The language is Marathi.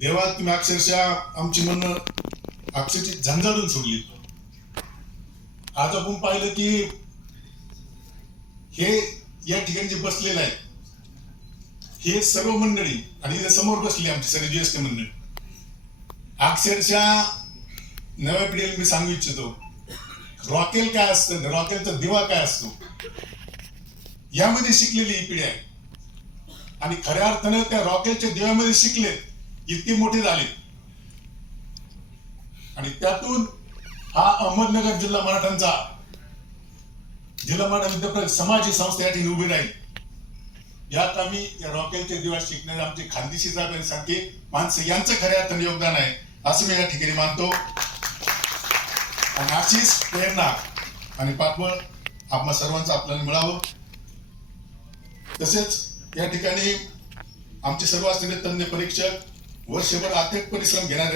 देवा तुम्ही अक्षरशः आमची मन अक्षरशः झंझाळून सोडली. आज आपण पाहिलं की हे या ठिकाणी जे बसलेलं आहे हे सर्व मंडळी आणि इथे समोर बसली आमची सगळी ज्येष्ठ मंडळी अक्षरशः नव्या पिढीला मी सांगू इच्छितो रॉकेल काय असतं, रॉकेलचा दिवा काय असतो यामध्ये शिकलेली ही पिढी आहे. आणि खऱ्या अर्थाने त्या रॉकेलच्या दिव्यामध्ये शिकले, इतके मोठे झाले आणि त्यातून हा अहमदनगर जिल्हा मराठांचा जिल्हा मराठा विद्यापीठ समाज संस्था या ठिकाणी उभी राहील. यात आम्ही या रॉकेलचे दिवस शिकणारे आमचे खानदेशी सारखे माणसं यांचं खऱ्या अर्थाने योगदान आहे असं मी या ठिकाणी मानतो. आणि अशीच प्रेरणा आणि पाठबळ आपल्या सर्वांचं आपल्याला मिळावं. तसेच या ठिकाणी आमचे सर्व असलेले तज्ञ परीक्षक वर्षभर अथक परिश्रम घेणारे